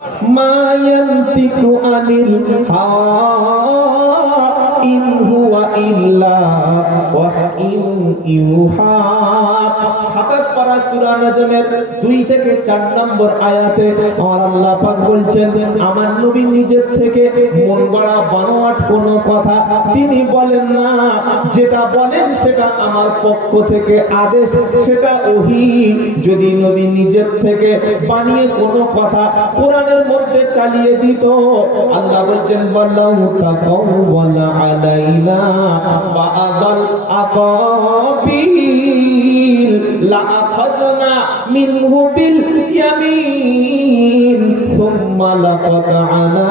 মা ইয়ানতিকু আনিল হাওয়া ইন হুয়া ইল্লা ওয়াহয়ুন ইউহা। 27 পারা সূরা নাজমের 2 থেকে 4 নম্বর আয়াতে আমার আল্লাহ পাক বলছেন, আমার নবী নিজের থেকে মন গড়া বানোয়াট কোনো কথা তিনি বলেন না। যেটা বলেন সেটা আমার পক্ষ থেকে আদেশ, সেটা ওহী। যদি নবী নিজের থেকে বানিয়ে কোনো কথা কোরআনের মধ্যে চালিয়ে দিত, আল্লাহ বলছেন ওয়াল্লাহু তাকাওয়ালা আলাইনা বা'দাল আকাবিল লাআখাযনা মিনহু বিল ইয়ামিন সুম্মা লাকাতআনা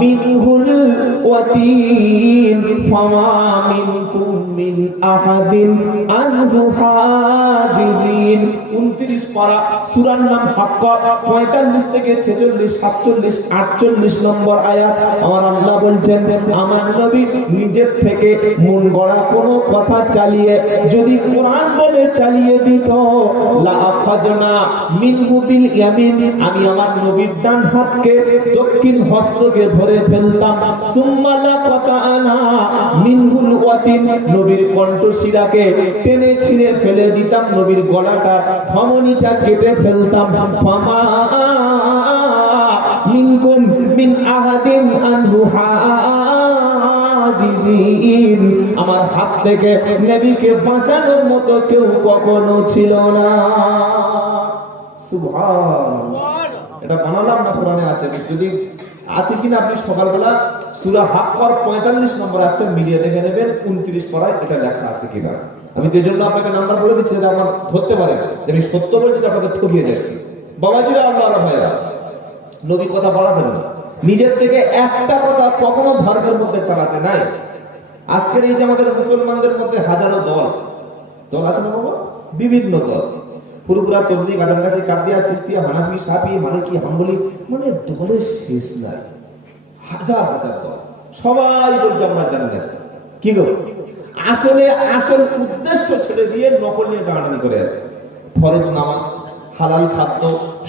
মিনহুল ওয়াতিন ফামা মিনকুম মিন আহাদিন আনহু হাজিজিন। 29 পারা সূরার নাম হাক্কা, 45 থেকে 46, 47, 48 নম্বর আয়াত আমার আল্লাহ বলছেন, আমার নবী নিজের থেকে মন গড়া কোনো কথা চালিয়ে যদি কোরআন বলে চালিয়ে দিত, লা আখাযনা মিনহু বিল ইয়ামিন, আমি আমার নবীর ডান হাতকে দক্ষিণ হস্তকে ধরে ফেলতাম, সুম্মা লাকাতআনা মিনহুল ওয়াতিন, নবীর কণ্ঠশিরাকে টেনে ছিঁড়ে ফেলে দিতাম, নবীর গলাটা ধমনীটা কেটে ফেলতাম, ফামা মিনকুম মিন আহাদিন আনহু হাজিজিন, আমার হাত থেকে নবীকে বাঁচানোর মতো কেউ কখনো ছিল না। সুবহানাল্লাহ। এটা বানালাম না, কোরআনে আছে। যদি আছে কিনা আপনি সকালবেলা সূরা হাক্কার 45 নম্বর একটা মিলিয়ে দেখে নেবেন, 29 পারায় এটা লেখা আছে কিনা। আমি তো জন্য আপনাকে নাম্বার বলে দিচ্ছি যাতে আমার ধরতে পারেন যে আমি সত্য বলছি, আপনাদের ঠকিয়ে যাচ্ছি। বাবাজিরা, আল্লাহর ভাইরা, নবী কথা বলাতেন না, নিজের থেকে একটা কথা কখনো ধর্মের মধ্যে চালাতে নাই। আজকের এই যে আমাদের মুসলমানদের মধ্যে হাজারো দল আছে না বাবা, বিভিন্ন দল, ফুরফুরা, তবলিগ, গাজানগাছি, কাদিয়া, চিশতিয়া, হানাফি, শাফি, মালিকি, হাম্বলি, মানে দলের শেষ নাই, হাজার হাজার দল। সবাই বলছে আমরা জান্নাত। কি গো, আসলে আসল উদ্দেশ্য ছেড়ে দিয়ে নকল নিয়ে টানাটানি করে আছে। ফরজ নামাজ, হালাল খাদ্য,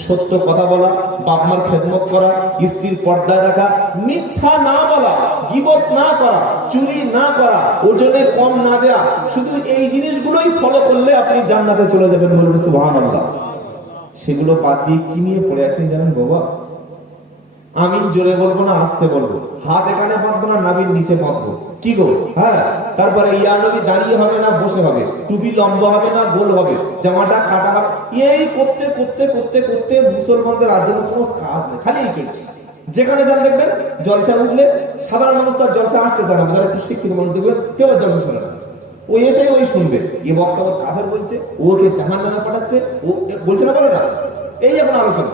সত্য কথা বলা, বাপ মার খেদমত করা, স্ত্রীর পর্দায় রাখা, মিথ্যা না বলা, গীবত না করা, চুরি না করা, ওজনে কম না দেয়া, শুধু এই জিনিসগুলোই ফলো করলে আপনি জান্নাতে চলে যাবেন, বলবেন সুবহানাল্লাহ। সেগুলো বাদ দিয়ে কি নিয়ে পড়ে আছেন জানেন বাবা? আমিন জোরে বলবো না আস্তে বলবো, হাত এখানে বাঁধবো না নাভির নিচে বাঁধবো, কি গো, হ্যাঁ। তারপরে ইয়া নবী দাঁড়িয়ে হবে না বসে হবে, টুপি লম্বা হবে না গোল হবে, জামাটা কাটা হবে, এই করতে করতে করতে করতে মুসলমানদের রাজ্যের কোনো কাজ নেই, খালি এই চলছে। যেখানে যান দেখবেন জলসা উঠলে সাধারণ মানুষ তার জলসা আসতে চায় না, যারা একটু শিক্ষিত মানুষ দেখবেন কেউ জলসা শোনে না, ওই এসে ওই শুনবে, এ বক্তা ওর কাফের বলছে, ওকে জাহান্নামে পাঠাচ্ছে, ও বলছে না, বলে না, এই এখন আলোচনা।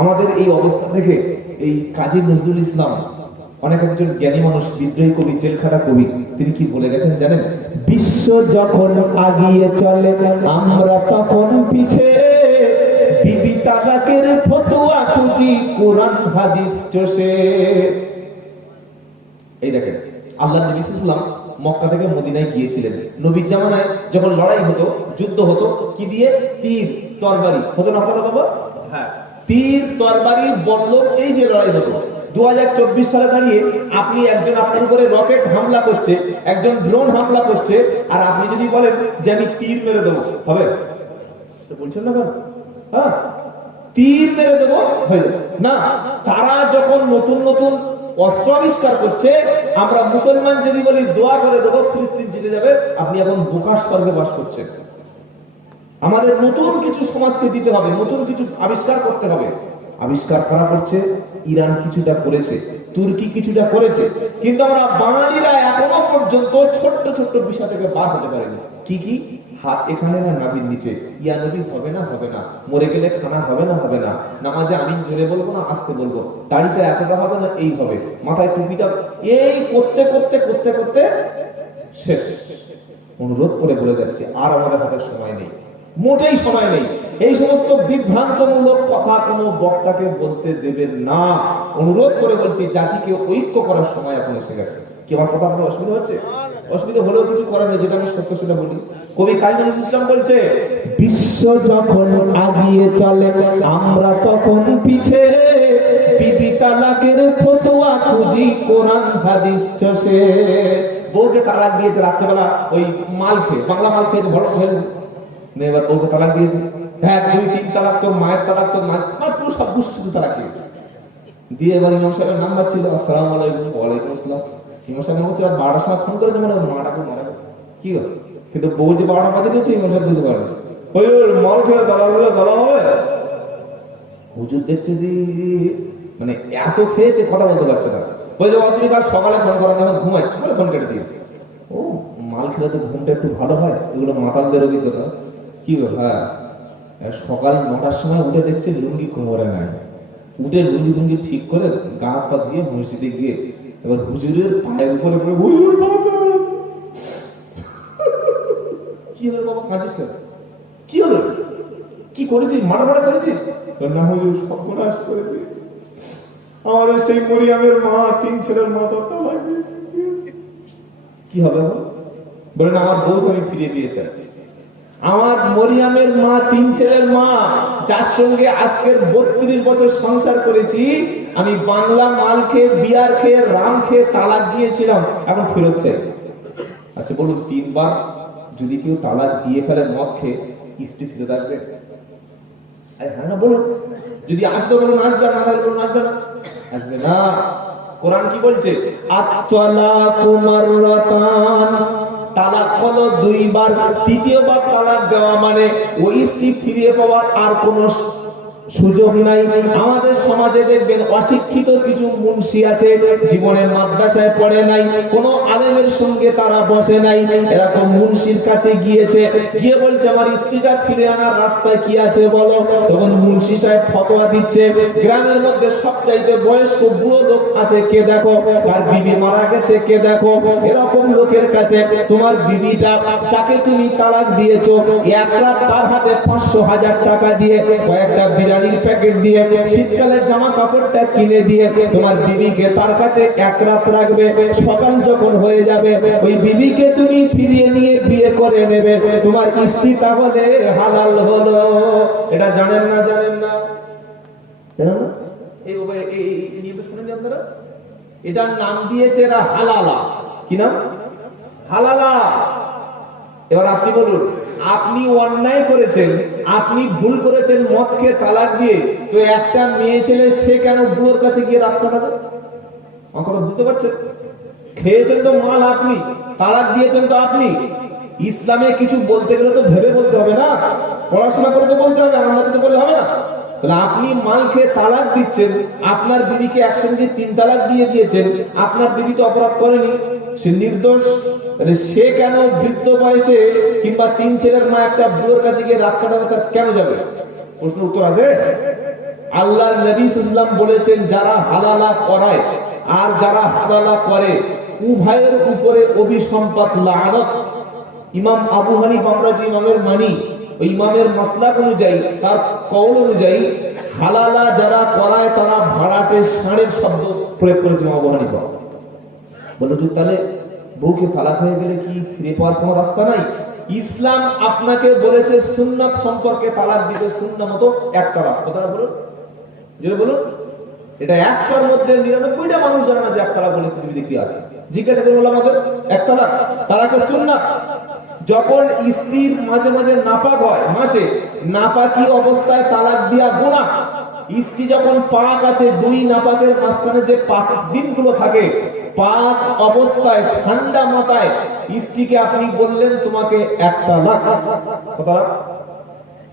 আমাদের এই অবস্থা থেকে এই কাজী নজরুল ইসলাম, অনেক একজন জ্ঞানী মানুষ, বিদ্রোহী কবি, জেলখাটা কবি, তিনি কি বলে গেছেন জানেন? বিশ্ব যখন আগিয়ে চলে আমরা তখন পিছে, বিবি তালাকের ফতোয়া খুঁজি কোরআন হাদিস চষে। এই দেখেন, আল্লাহর নবী সাল্লাল্লাহু আলাইহি ওয়াসাল্লাম মক্কা থেকে মদিনায় গিয়েছিলেন। নবীর জামানায় যখন লড়াই হতো, যুদ্ধ হতো, কি দিয়ে? তীর তরবারি হতো না, হতো না বাবা? হ্যাঁ, তীর তরবারি বল্লম, এই যে লড়াই হতো। 2024 সালে দাঁড়িয়ে আপনি একজন আপনার উপরে রকেট হামলা করছে, একজন ড্রোন হামলা করছে, আর আপনি যদি বলেন যে আমি তীর মেরে দেবো, হবে? বলছেন না কেন? হ্যাঁ, তীর মেরে দেবো হয়ে যাবে না। তারা যখন নতুন নতুন অস্ত্র আবিষ্কার করছে, আমরা মুসলমান যদি বলি দোয়া করে দেবো ফিলিস্তিন জিতে যাবে, আপনি এখন বোকার স্বর্গে বাস করছেন। আমাদের নতুন কিছু সমাজকে দিতে হবে, নতুন কিছু আবিষ্কার করতে হবে। আবিষ্কার করা করছে, ইরান কিছুটা করেছে, তুর্কি কিছুটা করেছে, কিন্তু আমরা বাঙালিরা এখনো পর্যন্ত ছোট্ট ছোট্ট বিষয় থেকে বার হতে পারেনি। কি কি? হাত এখানে না নাভির নিচে, ইয়া নবী হবে না হবে না, মরে গেলে খানা হবে না হবে না, নামাজে আমিন জোরে বলবো না আস্তে বলবো, দাড়িটা এতটা হবে না এই হবে, মাথায় টুপিটা, এই করতে করতে করতে করতে শেষ। অনুরোধ করে বলে যাচ্ছি, আর আমাদের হাতে সময় নেই, মোটেই সময় নেই। এই সমস্ত বিভ্রান্তমূলক কথা কোনো বক্তাকে বলতে দেবেন না। অনুরোধ করে বলছি, জাতিকে ঐক্য করার সময় এখন এসে গেছে। কি আমার কথা আপনার অসুবিধা হচ্ছে? অসুবিধা হলেও কিছু করার নেই, যেটা আমি সত্য সেটা বলি। কবি কাজী নজরুল ইসলাম বলছে, বিশ্ব যখন আগিয়ে চলে আমরা তখন পিছে, তালাকের ফতোয়া খুঁজি কোরআন হাদিস চষে। বউকে তালাক দিয়েছে রাত্রেবেলা ওই মাল খেয়ে, বাংলা মাল খেয়েছে, ভরট খেয়েছে, এবার বউকে তালাক দিয়েছে। 1 2 3 তালাক, তোর মায়ের তালাক, তোর মা পুরো সব শুধু তালাক দিয়েছে দিয়ে। এবার ইমাম সাহেবের নাম্বার ছিল, আসসালামু আলাইকুম। ওয়ালাইকুম আসসালাম। ইমাম সাহেব মনে হচ্ছে 12টার সময় ফোন করেছে, মানে মাটাকে মারা গেছে কি হলো, কিন্তু বউ যে 12টা বাজে দিয়েছে ইমাম সাহেব বুঝতে পারে ওই মাল খেয়ে দালা হবে। হুজুর দেখছে যে মানে এত খেয়েছে কথা বলতে পারছে না। বলছে তুমি কাল সকালে ফোন করার আমার ঘুমাচ্ছি বলে ফোন কেটে দিয়েছে। ও মাল খেলে তো ঘুমটা একটু ভালো হয়, এগুলো মাতালদের অভিজ্ঞতা। কি হ্যাঁ, সকাল 9টার সময় উঠে দেখছে লুঙ্গি কোমরে নাই, উঠে লুঙ্গি ঠিক করে গা পা ধুয়ে মসজিদে গিয়ে এবার হুজুরের পায়ের উপরে পড়ে হুজুর বাঁচান। কি হলো বাবা, কাঁদিস কেন? কি হলো, কি করেছিস, মারা করেছিস? না হুজুর সর্বনাশ করে দিয়ে আমাদের সেই মরিয়মের মা 3 ছেলের মাথা তালাক দিয়েছে। কি হবে বলেন? আমার বউ আমি ফিরিয়ে দিয়েছে, আমার মরিয়মের মা 3 ছেলের মা, যার সঙ্গে আজকের 32 বছর সংসার করেছি, আমি বাংলা মাল খেয়ে, বিয়ার খেয়ে, রাম খেয়ে তালাক দিয়েছিলাম, এখন ফেরত চাই। আচ্ছা বলুন, 3 বার যদি কেউ তালাক দিয়ে ফেলে মদ খেয়ে, স্ত্রী ফিরত আসবে? হ্যাঁ না বলুন, যদি আসবে বলুন আসবে, না তাহলে বলুন আসবে না, আসবে না। কোরআন কি বলছে? আত-তালাকু মাররাতান, তালাক হলো 2 বার, 3য়বার তালাক দেওয়া মানে ওই স্ত্রী ফিরিয়ে পাওয়ার আর কোনো সুযোগ নাই। আমাদের সমাজে দেখবেন অশিক্ষিত কিছু মুন্সি আছে, জীবনের মাদ্রাসায় পড়ে নাই, কোন আলেমের সঙ্গে তারা বসে নাই, এরকম মুন্সির কাছে গিয়েছে, গিয়ে বলছে আমার স্ত্রীটা ফিরে আনার রাস্তায় কি আছে বলো। তখন মুন্সি সাহেব ফতোয়া দিচ্ছে, গ্রামের মধ্যে সবচাইতে বয়স্ক বুড়ো লোক আছে কে দেখো, তার বিবি মারা গেছে কে দেখো, এরকম লোকের কাছে তোমার বিবিটা যাকে তুমি তালাক দিয়েছো, 1 রাত তার হাতে 500,000 টাকা দিয়ে, কয়েকটা বিরিয়ানির প্যাকেট দিয়ে, শীতকালের জামা কাপড়টা কিনে দিয়ে তোমার বিবিকে তার কাছে 1 রাত রাখবে। সকাল যখন হয়ে যাবে ওই বিবিকে তুমি ফিরিয়ে নিয়ে বিয়ে করে নেবে, তোমার স্ত্রী তাহলে হালাল হলো। এটা জানেন না? জানেন না? জানেন না? এই নিয়মটা শুনেন আপনারা? এটার নাম দিয়েছে এরা হালালা। কি নাম? হালালা। এবার আপনি বলুন, আপনি অন্যায় করেছেন, আপনি ভুল করেছেন মদ খেয়ে তালাক দিয়ে, তো একটা মেয়ে ছেলে সে কেন বুড়োর কাছে গিয়ে রাত কাটাবে? আমার কথা বুঝতে পারছেন? খেয়েছেন তো মাল আপনি, তালাক দিয়েছেন তো আপনি। ইসলামে কিছু বলতে গেলে তো ভেবে বলতে হবে না, পড়াশোনা করে তো বলতে হবে, আন্দাজে তো বললে হবে না। তাহলে আপনি মাল খেয়ে তালাক দিচ্ছেন, আপনার বিবিকে একসঙ্গে 3 তালাক দিয়ে দিয়েছেন, আপনার বিবি তো অপরাধ করেনি, সে নির্দোষ। সে কেন বৃদ্ধ বয়সে কিংবা 3 ছেলের মা একটা বুড়োর কাছে গিয়ে রাত কাটাবে, তার কেন যাবে? প্রশ্ন উত্তর আছে? আল্লাহর নবী সাল্লাল্লাহু আলাইহি ওয়াসাল্লাম বলেছেন, যারা হালালা করায় আর যারা হালালা করে উভয়ের উপরে অভিসম্পাত লানত। ইমাম আবু হানিফা, আমরা যে ইমামের মানি, ওই ইমামের মাসলাক অনুযায়ী, তার কওল অনুযায়ী হালালা যারা করায় তারা ভাড়াটে ষাঁড়ের শব্দ প্রয়োগ করেছে আবু হানিফা। বলে তাহলে বউকে তালাক হয়ে গেলে কি ফিরে পাওয়ার কোনো রাস্তা নাই? ইসলাম আপনাকে বলেছে সুন্নাত সম্পর্কে তালাক দিতে, সুন্নাহ মতো 1 তালাক। কথাটা বলুন, যেটা বলুন, এটা 100-এর মধ্যে 99টা মানুষ জানে না যে 1 তালাক বলে পৃথিবীতে কি আছে। জিজ্ঞাসা করুন আমাদের, 1 তালাক, তালাকে সুন্নাত। যখন স্ত্রীর মাঝে মাঝে নাপাক হয়, মাসে নাপাকি অবস্থায় তালাক দিয়া গুনাহ। স্ত্রী যখন পাক আছে, 2 নাপাকের মাঝখানে যে পাক দিনগুলো থাকে, পাক অবস্থায় ঠান্ডা মাথায় স্ত্রীকে আপনি বললেন তোমাকে 1 তালাক। কথা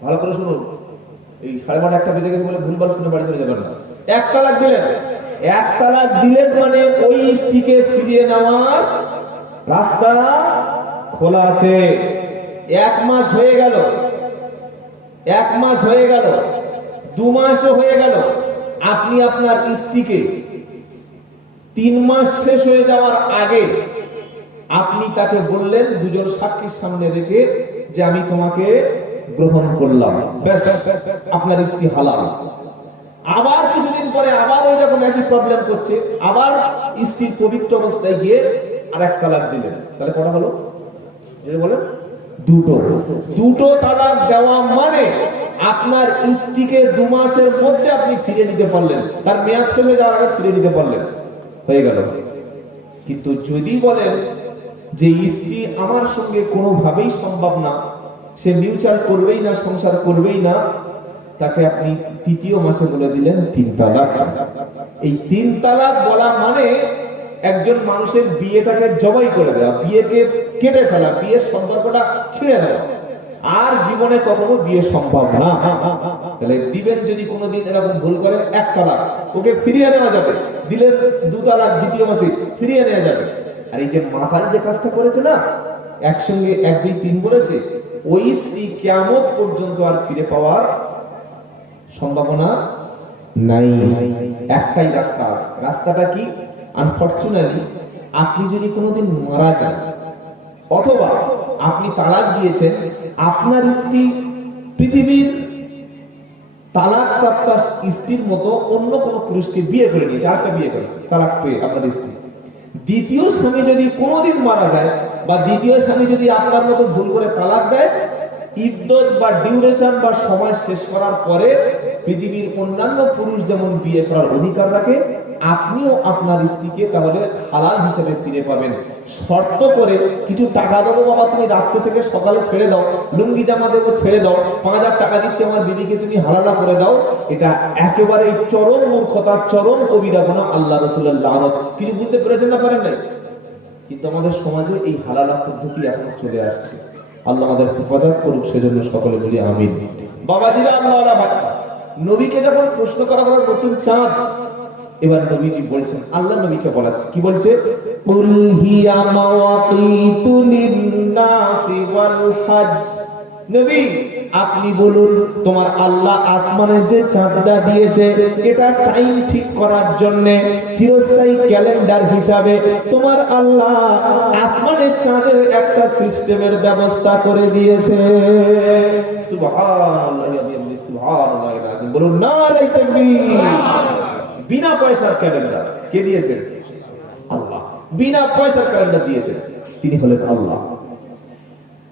ভালো করে শুনুন, এই 12:30 1টা বেজে গেছে বলে ভুলভাল শুনে বাড়ি চলে যাবেন না। 1 তালাক দিলেন, 1 তালাক দিলেন মানে ওই স্ত্রীকে ফিরিয়ে নেওয়ার রাস্তা খোলা আছে। 1 মাস হয়ে গেল, 1 মাস হয়ে গেল, 2 মাসও হয়ে গেল, আপনি আপনার স্ত্রীকে 3 মাস শেষ হয়ে যাওয়ার আগে আপনি তাকে বললেন দুজন সাক্ষীর সামনে রেখে যে আমি তোমাকে গ্রহণ করলাম, ব্যাস, আপনার স্ত্রী হালাল। আবার কিছুদিন পরে আবার ওই রকম একই প্রবলেম করছে, আবার স্ত্রীর পবিত্র অবস্থায় গিয়ে আর 1 তালাক দিলেন, তাহলে কটা হলো? যেটা বলেন 2টো তালাক দেওয়া মানে আপনার স্ত্রীকে 2 মাসের মধ্যে আপনি ফিরে নিতে পারলেন, তার মেয়াদ শেষ হয়ে যাওয়ার আগে ফিরে নিতে পারলেন, হয়ে গেল। কিন্তু যদি বলেন যে স্ত্রী আমার সঙ্গে কোনোভাবেই সম্ভব না, সে মিউচুয়াল করবেই না, সংসার করবেই না, তাকে আপনি 3য় মাসে বলে দিলেন 3 তালাক। এই 3 তালাক বলা মানে একজন মানুষের বিয়েটাকে জবাই করে দেওয়া, বিয়েকে কেটে ফেলা, বিয়ের সম্পর্কটা ছিঁড়ে দেওয়া, আর জীবনে কখনো বিয়ে সম্ভব না। তাহলে দিবেন যদি কোনোদিন এরকম ভুল করেন 1 তালাক, ওকে ফিরিয়ে নেওয়া যাবে। দিলেন 2 তালাক 2য় মাসে ফিরিয়ে নেওয়া যাবে। আর এই যে মাতাল যে কাজটা করেছে না, একসঙ্গে 1 2 3 বলেছে, ওই স্ত্রী কিয়ামত পর্যন্ত আর ফিরে পাওয়ার সম্ভাবনা নাই। একটাই রাস্তা আছে। রাস্তাটা কি? আনফরচুনেটলি আপনি যদি কোনোদিন মারা যান অথবা আপনি তালাক দিয়েছেন, আপনার স্ত্রী পৃথিবীর তালাকপ্রাপ্ত স্ত্রীর মতো অন্য কোনো পুরুষকে বিয়ে করে নিয়েছে, আরেকটা বিয়ে করেছে তালাক পেয়ে আপনার স্ত্রী। 2য় স্বামী যদি কোনোদিন মারা যায় বা 2য় স্বামী যদি আপনার মতো ভুল করে তালাক দেয়, ইদ্দত বা ডিউরেশন বা সময় শেষ করার পরে পৃথিবীর অন্যান্য পুরুষ যেমন বিয়ে করার অধিকার রাখে, আপনিও আপনার স্ত্রীকে তাহলে হালাল হিসেবে ফিরে পাবেন। শর্ত করে কিছু টাকা দেবো বাবা, তুমি রাত্রে থেকে সকালে ছেড়ে দাও, লুঙ্গি জামা দেবো ছেড়ে দাও, 5000 টাকা দিচ্ছে আমার বিবিকে তুমি হালালা করে দাও, এটা একেবারে চরম মূর্খতা, চরম কবিরা গুনাহ, আল্লাহ রাসূলের লানত। কিছু বুঝতে পেরেছেন না পারেন নাই? কিন্তু আমাদের সমাজে এই হালালা পদ্ধতি এখনো চলে আসছে। আল্লাহ আমাদের হেফাজত করুক, সেজন্য সকলে বলি আমিন। বাবাজিরা, আল্লাহওয়ালা ভাইরা, নবীকে যখন প্রশ্ন করা হলো নতুন চাঁদ, এবার নবীজি বলছেন, আল্লাহ নবীকে বলাচ্ছে, কি বলছে? কুল হিয়া মাওয়াকিতু লিন-নাসি ওয়াল হজ। নবী আপনি বলুন, তোমার আল্লাহ আসমানের যে চাঁদটা দিয়েছে, এটা টাইম ঠিক করার জন্য চিরস্থায়ী ক্যালেন্ডার হিসাবে তোমার আল্লাহ আসমানের চাঁদের একটা সিস্টেমের ব্যবস্থা করে দিয়েছে। সুবহানাল্লাহি ওয়া বিহামদিহি, সুবহানাল্লাহিল আযীম। বলুন নারে তাকবীর। বিনা পয়সার ক্যালেন্ডার কে দিয়েছে? আল্লাহ। বিনা পয়সার ক্যালেন্ডার দিয়েছে, তিনি হলেন আল্লাহ।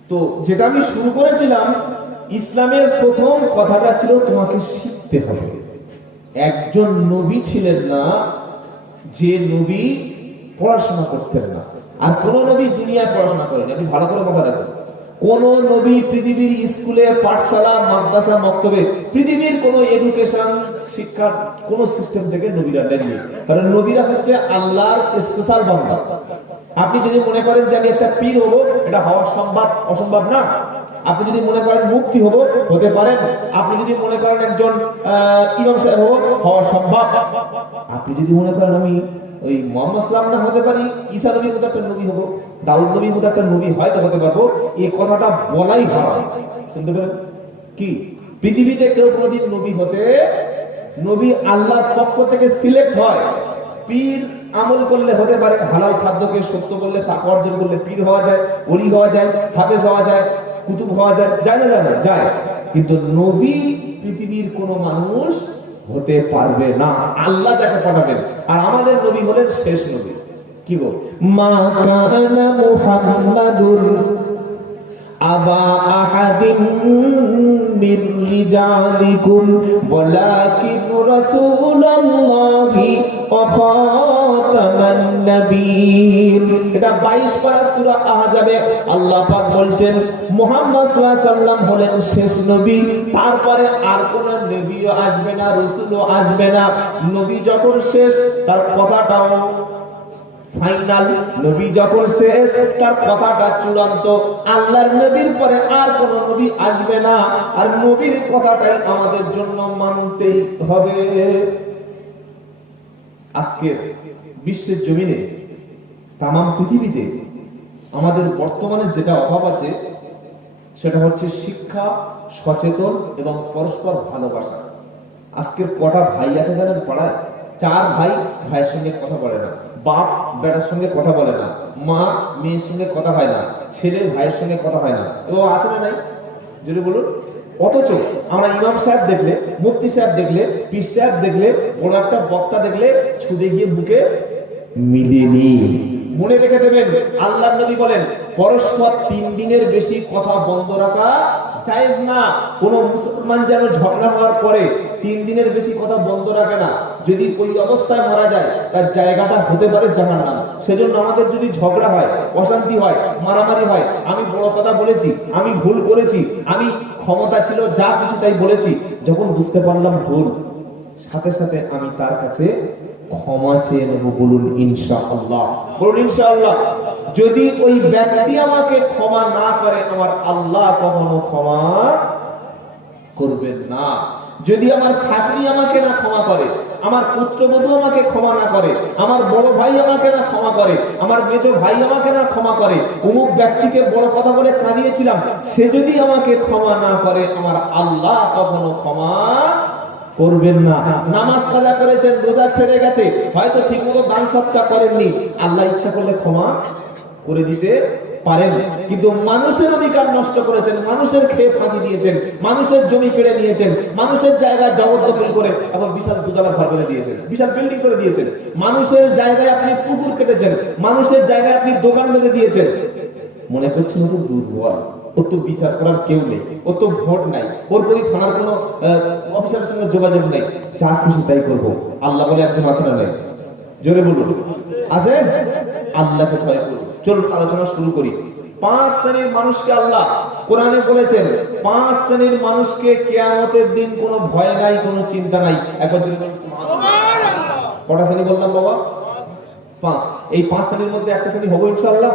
তো যেটা আমি শুরু করেছিলাম, ইসলামের প্রথম কথাটা ছিল তোমাকে শিখতে হবে। একজন নবী ছিলেন না যে নবী পড়াশোনা করতেন না, আর কোন নবী দুনিয়ায় পড়াশোনা করেন। আপনি ভালো করে কথা রাখবেন, কোন নবী পৃথিবীর স্কুলে, পাঠশালা, মাদ্রাসা, মক্তবে, পৃথিবীর কোন এডুকেশন শিক্ষার কোন সিস্টেম থেকে নবীরা নেননি। কারণ নবীরা হচ্ছে আল্লাহর স্পেশাল বান্দা। আপনি যদি মনে করেন যে আমি একটা পীর হবো, এটা হওয়া সম্ভব অসম্ভব না। আপনি যদি মনে করেন মুফতি হবো, হতে পারেন। আপনি যদি মনে করেন একজন ইমাম সাহেব হবো, হওয়া সম্ভব। আপনি যদি মনে করেন আমি ওই মুহাম্মদ সাল্লাল্লাহু আলাইহি ওয়াসাল্লাম না হতে পারি, ঈসা নবীর মতো একটা নবী হবো, দাউদ নবীর মতো একটা নবী হয়তো হতে পারবো, এই কথাটা বলাই হারাম। শুনতে পেলেন? কি পৃথিবীতে কেউ কোনোদিন নবী হতে, নবী আল্লাহর পক্ষ থেকে সিলেক্ট হয়। পীর আমল করলে হতে পারে, হালাল খাদ্যকে সত্য বললে, তাকওয়া অর্জন করলে পীর হওয়া যায়, ওলি হওয়া যায়, হাফেজ হওয়া যায়, কুতুব হওয়া যায়, যায় না? যায় না? যায়। কিন্তু নবী পৃথিবীর কোন মানুষ হতে পারবে না, আল্লাহ যাকে পাঠাবেন। আর আমাদের নবী হলেন শেষ নবী। কি বল? মা কানা মুহাম্মাদুন আবা আহাদিন মিন রিজালিকুম ওয়ালাকিন রাসূলুল্লাহি ওয়া খাতামান নবিয়্যিন। এটা 22 পারা সূরা আহজাবে আল্লাহ পাক বলছেন মুহাম্মদ সাল্লাল্লাহু আলাইহি ওয়াসাল্লাম হলেন শেষ নবী, তারপরে আর কোন নবীও আসবে না, রাসূলও আসবে না। নবী যখন শেষ, তার কথাটাও ফাইনাল। নবী যখন শেষ, তার কথাটা চূড়ান্ত। আল্লাহর নবীর পরে আর কোন নবী আসবে না, আর নবীর কথাটাই আমাদের জন্য মানতেই হবে। আজকের বিশ্বের জমিনে, তামাম পৃথিবীতে আমাদের বর্তমানে যেটা অভাব আছে, সেটা হচ্ছে শিক্ষা, সচেতন এবং পরস্পর ভালোবাসা। আজকের কটা ভাই আছে জানেন পাড়ায়? 4 ভাই, ভাইয়ের সঙ্গে কথা বলে না, বাপ বেটার সঙ্গে কথা বলে না, মা মেয়ের সঙ্গে কথা হয় না, ছেলে ভাইয়ের সঙ্গে কথা হয় না। এবং আছে না নাই? যদি বলুন। অথচ আমরা ইমাম সাহেব দেখলে, মুফতি সাহেব দেখলে, পীর সাহেব দেখলে, বড় একটা বক্তা দেখলে ছুটে গিয়ে বুকে মিলিয়ে। মনে রেখে দেবেন, আল্লাহর নবী বলেন পরস্পর 3 দিনের বেশি কথা বন্ধ রাখা জায়েজ না। কোন মুসলমান যেন ঝগড়া হওয়ার পরে 3 দিনের বেশি কথা বন্ধ রাখে না। যদি ওই অবস্থায় মারা যায় তার জায়গাটা হতে পারে জাহান্নাম। সেজন্য আমাদের যদি ঝগড়া হয়, অশান্তি হয়, মারামারি হয়, আমি বড় কথা বলেছি, আমি ভুল করেছি, আমি ক্ষমতা ছিল যা কিছু তাই বলেছি, যখন বুঝতে পারলাম ভুল, সাথে সাথে আমি তার কাছে ক্ষমা চেয়ে নেব। বলুন ইনশাআল্লাহ, বলুন ইনশাআল্লাহ। যদি ওই ব্যক্তি আমাকে ক্ষমা না করে, আমার আল্লাহ কখনো ক্ষমা করবেন না। যদি আমার শাশুড়ি আমাকে না ক্ষমা করে, আমার পুত্রবধূ আমাকে ক্ষমা না করে, আমার বড় ভাই আমাকে না ক্ষমা করে, আমার মেজো ভাই আমাকে না ক্ষমা করে, অমুক ব্যক্তিকে বড় কথা বলে কাঁদিয়েছিলাম, সে যদি আমাকে ক্ষমা না করে, আমার আল্লাহ কখনো ক্ষমা করবেন না। নামাজ কাজা করেছেন, রোজা ছেড়ে গেছে, হয়তো ঠিকমতো দান সৎকার করেননি, আল্লাহ ইচ্ছা করলে ক্ষমা করে দিতে পারেন। কিন্তু মানুষের অধিকার নষ্ট করেছেন, মানুষের খেয়ে ফাঁকি দিয়েছেন, মানুষের জমি কেড়ে নিয়েছেন, মানুষের জায়গা জবরদখল করে এখন বিশাল দুতলা ঘর বেঁধে দিয়েছেন, বিশাল বিল্ডিং করে দিয়েছেন, মানুষের জায়গায় আপনি পুকুর কেটেছেন, মানুষের জায়গায় আপনি দোকান বেঁধে দিয়েছেন। মনে করছেন তো দুর্বল, ওর তো বিচার করার কেউ নেই, ওর তো ভোট নাই, ওর প্রতি থানার কোনো অফিসারের সঙ্গে যোগাযোগ নেই, যা খুশি তাই করবো। আল্লাহ বলে একজন আছে না নেই? জোরে বলুন, আছে? আল্লাহকে ভয় করুন। চলুন আলোচনা শুরু করি। 5 শ্রেণীর মানুষকে আল্লাহ কোরআনে বলেছেন, 5 শ্রেণীর মানুষকে কিয়ামতের দিন কোনো ভয় নাই, কোনো চিন্তা নাই। একবার জোরে বলুন সুবহানাল্লাহ। কটা শ্রেণী বললাম বাবা? 5। এই 5 শ্রেণীর মধ্যে একটা শ্রেণী হবো ইনশাআল্লাহ।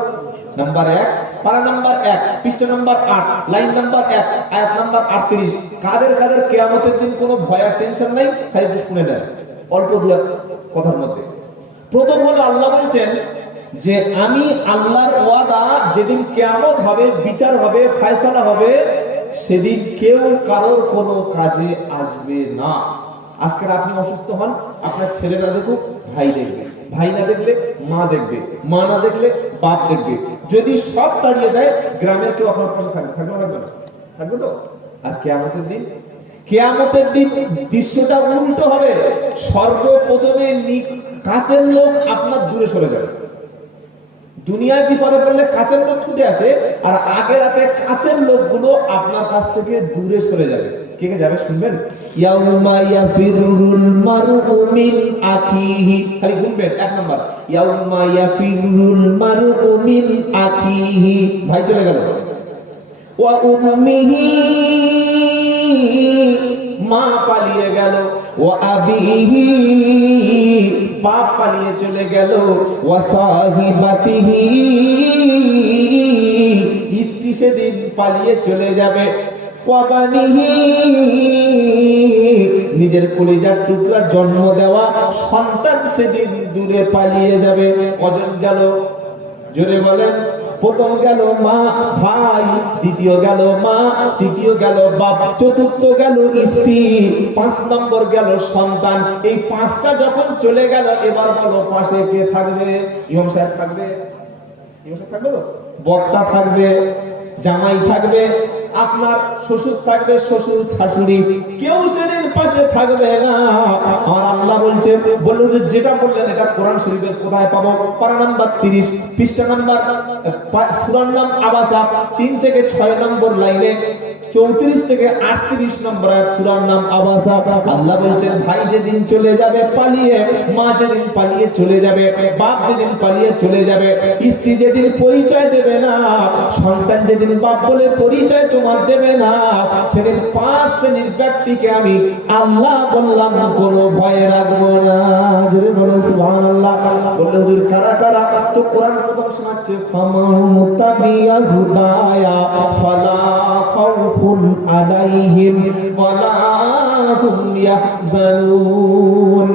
নাম্বার 1, পারা নাম্বার 1, পৃষ্ঠা নাম্বার 8, লাইন নাম্বার 1, আয়াত নাম্বার 38। কাদের কাদের কিয়ামতের দিন কোনো ভয় আর টেনশন নাই, খালি একটু শুনে নেন অল্প দু কথার মধ্যে। প্রথম হলো আল্লাহ বলছেন যে আমি আল্লাহর ওয়াদা, যেদিন কিয়ামত হবে, বিচার হবে, ফয়সালা হবে, সেদিন কেউ কারোর কোনো কাজে আসবে না। আজকে আপনি অসুস্থ হন, আপনার ছেলেরা দেখুক, ভাই দেখবে, ভাই না দেখলে মা দেখবে, মা না দেখলে বাপ দেখবে। যদি সব তাড়িয়ে দেয়, গ্রামের কেউ আপনার পাশে থাকবে, থাকবে না? থাকবে তো। আর কিয়ামতের দিন, কিয়ামতের দিন দৃশ্যটা উল্টো হবে। সর্বপ্রথমে কাছের লোক আপনার দূরে সরে যাবে। দুনিয়ায় বিপদে পড়লে কাছের লোক ছুটে আসে, আর আখিরাতে কাছের লোকগুলো আপনার কাছ থেকে দূরে সরে যাবে। কে কে যাবে শুনবেন? ইয়াউমা ইয়াফিরুল মারউ মিন আখিহি, খালি গুনবেন। 1 নাম্বার, ইয়াউমা ইয়াফিরুল মারউ মিন আখিহি, ভাই চলে গেল। ওয়া উম্মিহি, মা পালিয়ে গেল। ওয়া আবিহি, বাপ পালিয়ে চলে গেল। ওয়া সাহিবাতিহি, স্ত্রী সেদিন পালিয়ে চলে যাবে। ওয়া বানিহি, নিজের কলিজার টুকরা জন্ম দেওয়া সন্তান সেদিন দূরে পালিয়ে যাবে। কজন গেল? জোরে বলেন। প্রথম গেল মা, ভাই, দ্বিতীয় গেল মা, তৃতীয় গেল বাপ, চতুর্থ গেল স্ত্রী, 5 নম্বর গেল সন্তান। এই 5টা যখন চলে গেল, এবার বলো পাশে কে থাকবে? ইমাম সাহেব থাকবে? ইমাম সাহেব থাকবে তো? বক্তা থাকবে, জামাই থাকবে, আপনার শ্বশুর থাকবে, শ্বশুর শাশুড়ি, কেউ সেদিন পাশে থাকবে না। আর আল্লাহ বলছে, বললো যে যেটা বললেন এটা কোরআন শরীফের কোথায় পাবো? পারা নাম্বার 30, পৃষ্ঠা নাম্বার, সূরার নাম আবাসা, 3 থেকে 6 নম্বর লাইনে, 34 থেকে 38 নম্বর আয়াত, সূরার নাম আবাসা। আল্লাহ বলছেন, ভাই যেদিন চলে যাবে পালিয়ে, মা যেদিন পালিয়ে চলে যাবে, বাপ যেদিন পালিয়ে চলে যাবে, স্ত্রী যেদিন পরিচয় দেবে না, সন্তান যেদিন বাপ বলে পরিচয় তোমার দেবে না, সেদিন 5 শ্রেণীর ব্যক্তিকে আমি আল্লাহ বললাম কোনো ভয় রাখবো না। জোরে বলো সুবহানাল্লাহ। বললে হুজুর কারা কারা? তো কোরআন প্রথম শোনাচ্ছে, ফামাউতাবিয়া হুদায়া ফালা খাউফুন আলাইহিম ওয়ালা হুম ইয়াহজানুন।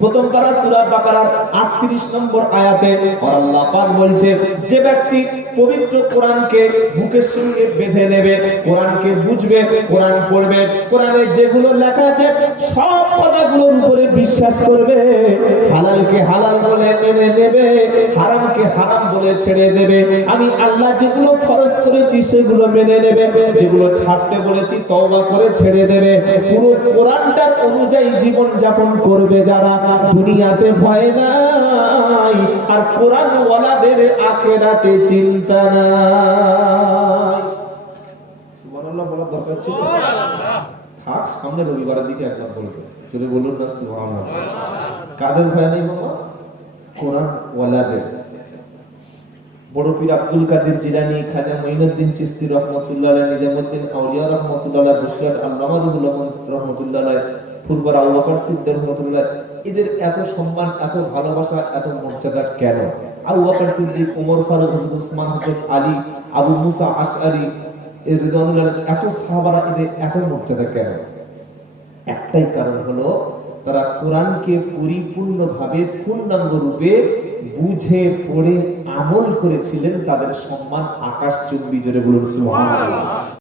প্রথম পারা সূরা বাকারার 38 নম্বর আয়াতে আল্লাহ পাক বলছে, যে ব্যক্তি পবিত্র কোরআনকে বুকের সঙ্গে বেঁধে নেবে, কোরআনকে বুঝবে, কোরআন পড়বে, কোরআনে যেগুলো লেখা আছে সব কথাগুলোর উপরে বিশ্বাস করবে, হালালকে হালাল বলে মেনে নেবে, হারামকে হারাম বলে ছেড়ে দেবে, আমি আল্লাহ যেগুলো ফরজ করেছি সেগুলো মেনে নেবে, যেগুলো ছাড়তে বলেছি তওবা করে ছেড়ে দেবে, পুরো কোরআনটার অনুযায়ী জীবন যাপন করবে যারা, দুনিয়াতে ভয় নাই, আর কোরআন ওয়ালাদের আখিরাতে চিন্তা নাই। সুবহানাল্লাহ বলার দরকার ছিল? থাক, সামনে রবিবারের দিকে একবার বলবে, যদি বলুন না সুবহানাল্লাহ। কাদের ভয় নেই বাবা? কোরআন ওয়ালাদের। বড় পীর আব্দুল কাদের জিলানী, খাজা মঈনুদ্দিন চিশতি রহমাতুল্লাহ আলাইহি, নিজামুদ্দিন আউলিয়া রহমাতুল্লাহ আলাইহি, বসিরহাট আল্লামা রুহুল আমিন রহমাতুল্লাহ আলাইহি, ফুরবার আবু বকর সিদ্দিক রহমাতুল্লাহ, এদের এত সম্মান, এত ভালোবাসা, এত মর্যাদা কেন? আবু বকর সিদ্দিক, ওমর ফারুক, উসমান, হযরত আলী, আবু মুসা আশআরী, রিদওয়ানুল্লাহ, এত সাহাবারা, এদের এত মর্যাদা কেন? একটাই কারণ হলো তারা কোরআনকে পরিপূর্ণভাবে পূর্ণাঙ্গ রূপে বুঝে পড়ে আমল করেছিলেন। তাদের সম্মান আকাশ চুম্বি, জোরে বলুন সুবহানাল্লাহ।